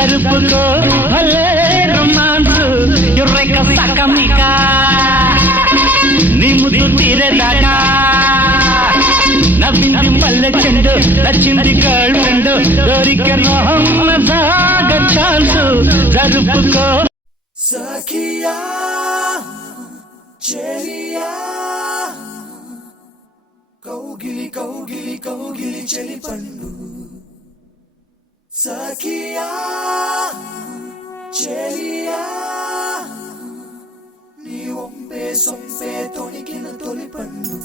జరుపుకో భలే రొమాన్స్ యుర్రెక సకమిక నీ ముద్దు తీరేదాకా నవ్వింది మల్లె చెండు నచ్చింది గర్ల్ ఫ్రెండ్ దొరిక మజాగ ఛాన్స్ జరుపుకో సఖియా చెలియా కౌగిలి కౌగిలి కౌగిలి చెలి పండు సఖియా చెలియా నీ ఒంపే సొంపే తొణికిన తొలి పండు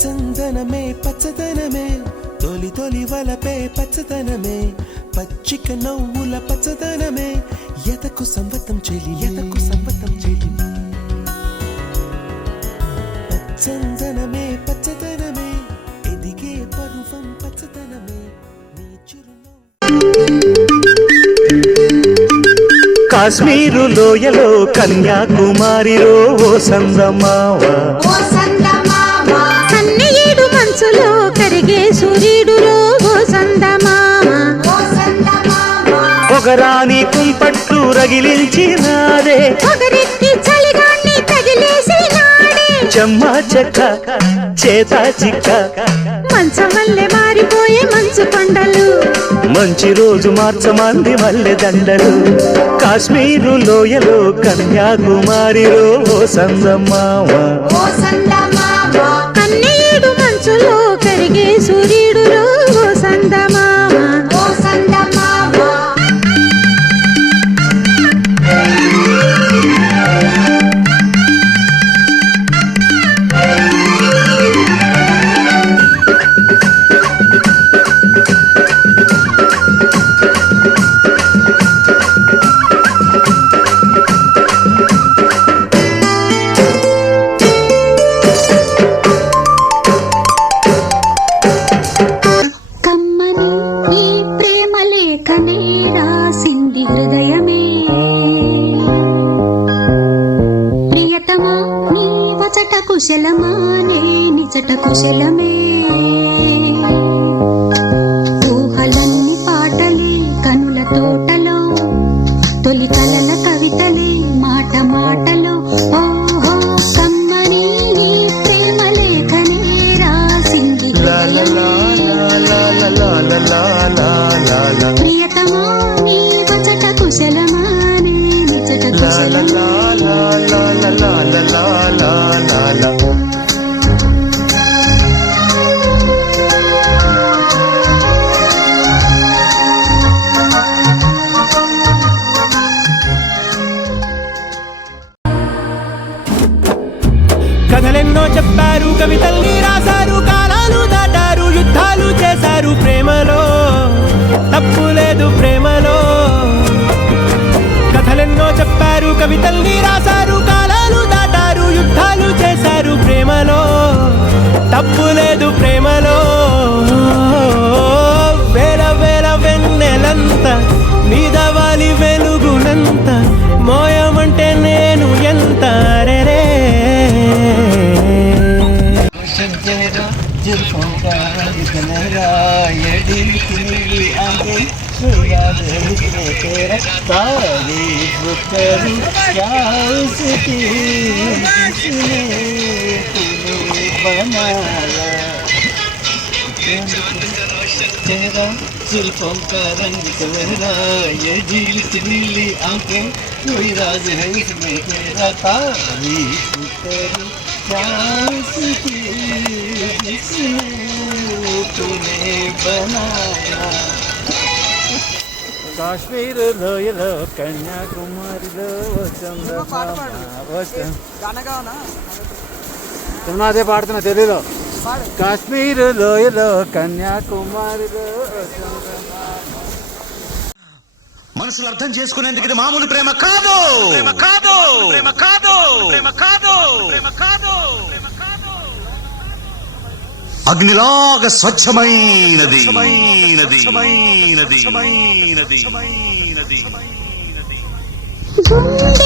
చందనమే పచ్చదనమే తొలి తొలి వలపే పచ్చదనమే పచ్చిక నవ్వుల పచ్చదనమే ఎతకు సంవతం చెలి చందనమే పచ్చదనమే ఎదిగే పరువం పచ్చదనమే నీ కాశ్మీరు లోయలో కన్యాకుమారిలో ఓ సందమావా మనసులో కరిగే సూర్యుడులో ఓ సందమామ ఒకరాని కుంపట్టు రగిలించినాడే ఒకరెక్కి చలిగాన్ని తగిలేసినాడే చెమ్మా చెక్క చేత చిక్క మంచమల్లె మారిపోయే మంచు కొండలు మంచి రోజు మార్చమంది మల్లె దండలు కాశ్మీరు లోయలో కన్యాకుమారిలో ఓ సందమామ కన్నీడు మంచులో కరిగే సూర్యుడులో ఓ సందమామ కుశలమానే నిజట కుశలమే ఊహలన్నీ పాటలే కనుల తోటలో తొలి కలల కవితలే మాట మాటలో ఓహో కమ్మని నీ ప్రేమ లేఖనే రాసింది ప్రియతమా నీ వచట కుశలమానే నిజట కుశలమే కథలెన్నో చెప్పారు కవితల్ని రాశారు కాలాలు దాటారు యుద్ధాలు చేశారు ప్రేమలో తప్పు లేదు ప్రేమలో కథలెన్నో చెప్పారు కవితల్ని రాశారు కాలాలు దాటారు యుద్ధాలు చేశారు ప్రేమలో తప్పు లేదు ప్రేమలో వేల వేల వెన్నెలంత మీద వాలి వెలుగునంత మోయమంటే నేను ఎంత రే जुल्फों का रंग तेरा ये दिल की नीली आंखें कोई राज है इसमें तेरा तारीफ तेरी प्यास की जिसने तूने बनाया కాశ్మీర్ లోయలో కన్యాకుమారిలో అదే పాడుతున్నా తెలుగులో కాశ్మీర్ లోయలో కన్యాకుమారిలో మనసులు అర్థం చేసుకునేందుకు ఇది మామూలు ప్రేమ కాదు, ప్రేమ కాదు, ప్రేమ కాదు, ప్రేమ కాదు, ప్రేమ కాదు. అగ్నిలాగా స్వచ్ఛమైనది, స్వచ్ఛమైనది, స్వచ్ఛమైనది, స్వచ్ఛమైనది. గుండె